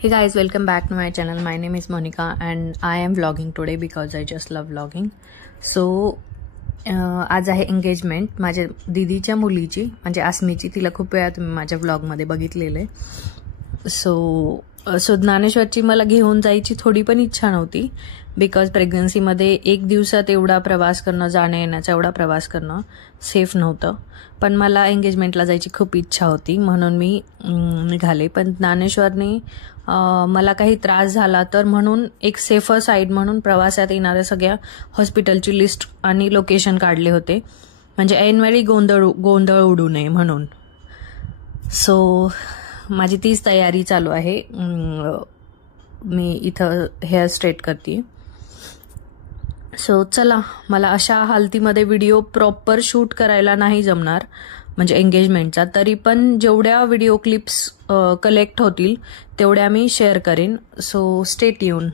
Hey guys, welcome back to my channel. My name is Monica and I am vlogging today because I just love vlogging. So आज आहे engagement माझ्या दीदीच्या मुलीची, म्हणजे आसमीची. तिला खूप वेळा तुम्ही माझ्या व्लॉगमध्ये बघितलेले. सो ज्ञानेश्वरची मला घेऊन जायची थोडी पण इच्छा नव्हती, बिकॉज प्रेग्नन्सीमध्ये एक दिवसात एवढा प्रवास करणं, जाण्या येण्याचा एवढा प्रवास करणं सेफ नव्हतं. पण मला एंगेजमेंटला जायची खूप इच्छा होती, म्हणून मी निघाले. पण ज्ञानेश्वरने मला काही त्रास झाला तर म्हणून एक सेफर साईड म्हणून प्रवासात येणाऱ्या सगळ्या हॉस्पिटलची लिस्ट आणि लोकेशन काढले होते, म्हणजे ऐनवेळी गोंधळ उडू नये म्हणून. सो माझी तीच तयारी चालू आहे. मी इथं हेअर स्ट्रेट करते. सो चला, मला अशा हालतीमध्ये व्हिडिओ प्रॉपर शूट करायला नाही जमणार, म्हणजे एंगेजमेंटचा. तरी पण जेवढ्या व्हिडिओ क्लिप्स कलेक्ट होतील तेवढ्या मी शेअर करेन. So stay tune.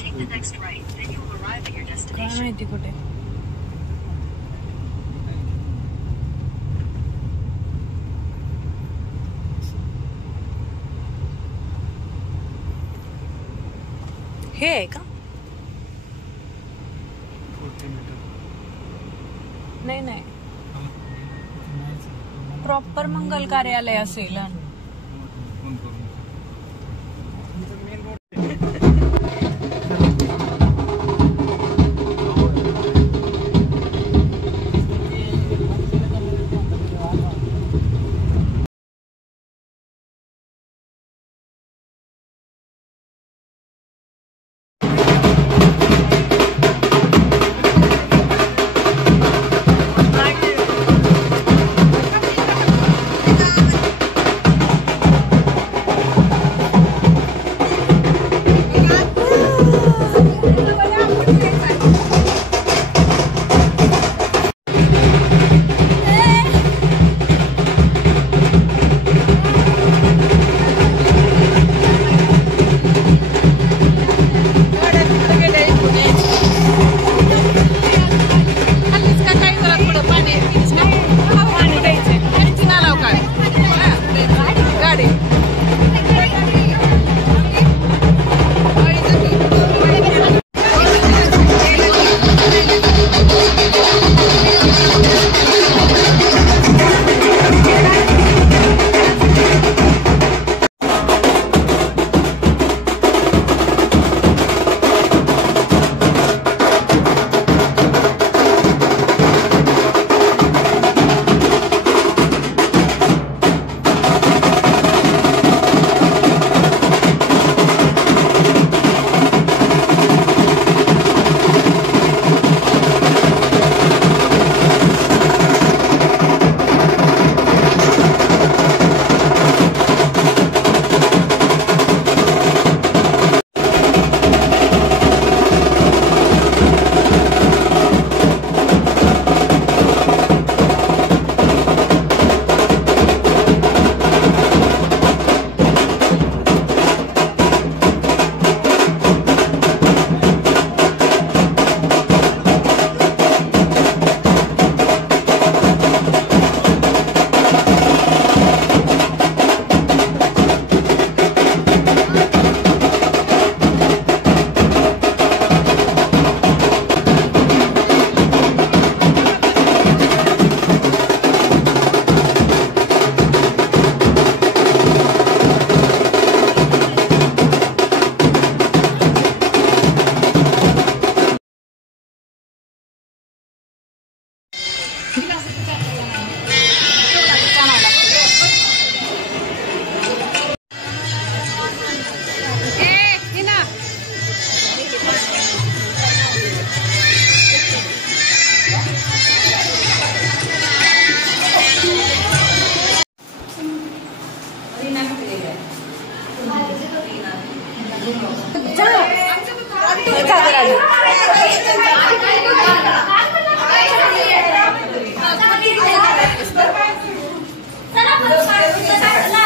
Take the next right, then you will arrive at your काय destination. माहिती कुठे. हे आहे का? नाही नाही, प्रॉपर मंगल कार्यालय असेल.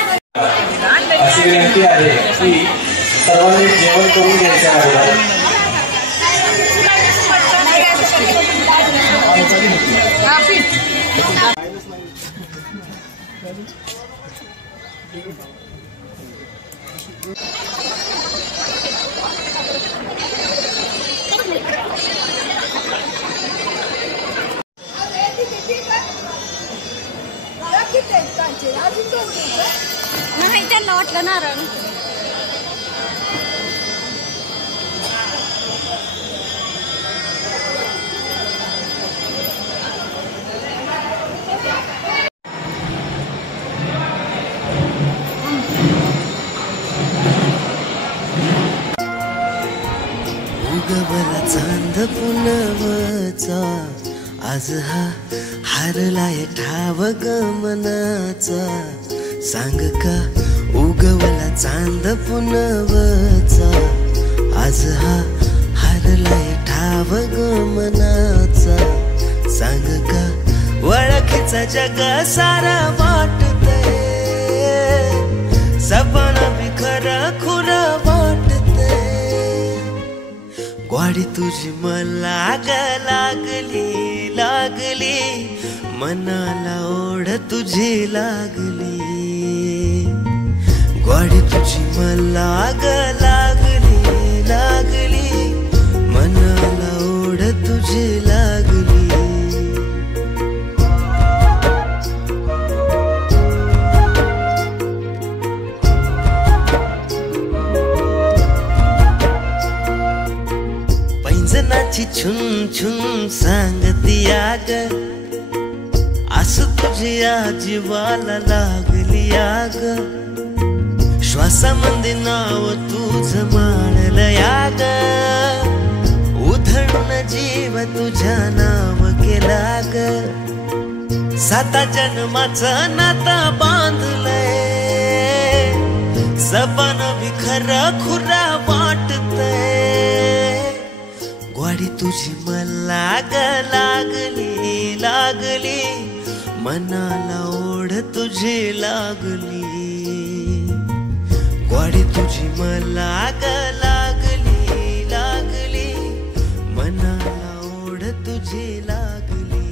अशी विनंती आहे की सर्वांनी जेवण करून घ्यायचं आहे. नाही त्यांना वाटलं नारळ उगवला चांद पुनवचा आज हा हारलाय ठाव गमनाचा सांग का उगवला चांद पुनवचा आज हा हारलाय ठाव गमनाचा सांग का ओळखीचा जग सारा वाटतंय सपना बिखर खुर वाटतंय ग्वाडी तुझी मला लागली लागली मनाला ओढ तुझी लागली ग्वाडी तुझी मला लागली लागली मनाला ओढ तुझी लागली पैंजनाची छुन छुन सांगती आग असं तुझ्या जीवाला लागली आग श्वासामध्ये नाव तुझं माळलं याग उधळून जीव तुझ्या नाव केला ग साता जन्माचं नातं बांधलंय सपन बिखर खुरा वाटतंय ग्वाडी तुझी मला लागली लागली मनाला ओढ तुझी लागली ग्वाडी तुझी मला लागली लागली मनाला ओढ तुझी लागली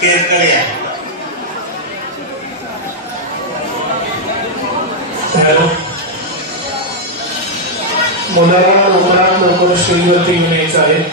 केरकडे या. हॅलो, मुलाला लवकर स्टेजवरती घेऊन यायचं आहे.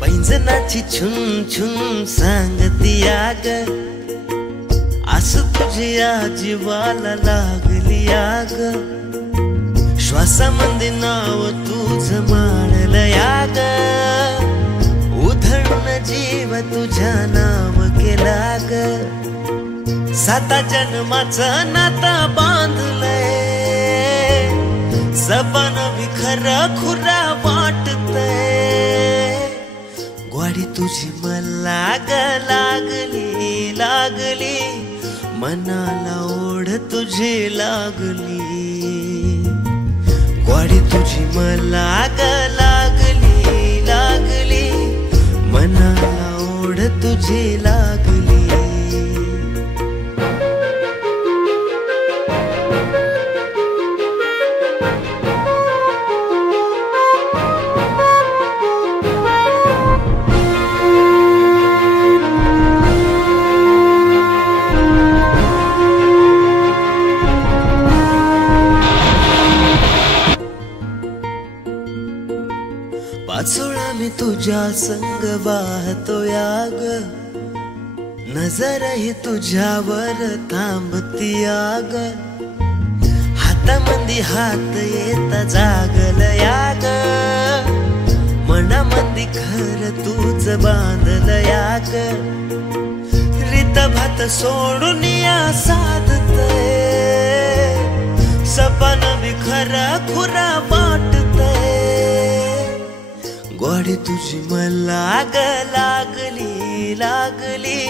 पैंजनाची छुन छुन सांगती आग, आस तुझ्या जीवाला लागली आग. श्वासामध्ये नाव तुझं माळलं याग, उधळून जीव तुझ्या नाव केला ग. 7 जन्माचं नातं बांधलंय, सपन विखर खुरा वाटतंय. ग्वाडी तुझी मला ग लागली लागली, मनाला ओढ तुझी लागली. ग्वाडी तुझी मला ग लागली लागली, मनाला ओढ तुझी लागली. पाचोळा मी तुझ्या संग वाहतो याग, नजर ही तुझ्यावर थांबती आग. हातामंदी हात येता जागल याग, मनामंदी घर तुझ बांधल याग. रीत भात सोडून या साधतय, सपन विखर खुरा वाटतय. ग्वाडी तुझी मला ग लागली लागली,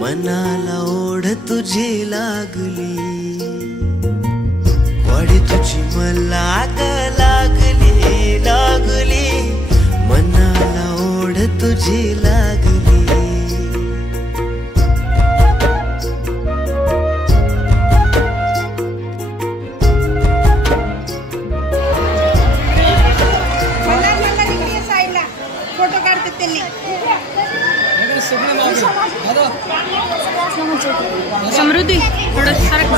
मनाला ओढ तुझी लागली. ग्वाडी तुझी मला ग लागली लागली, मनाला ओढ तुझी लागली. समृद्धी थोडं सरक.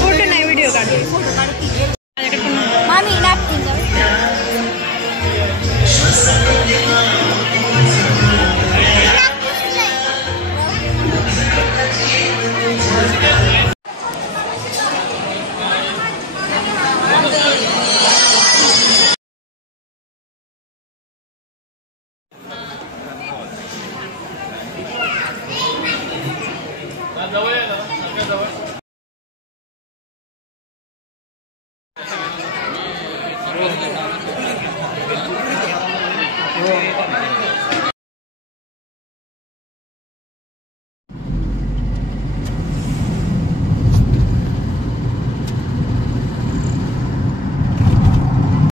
फोटो नाही, व्हिडिओ काढ. हो.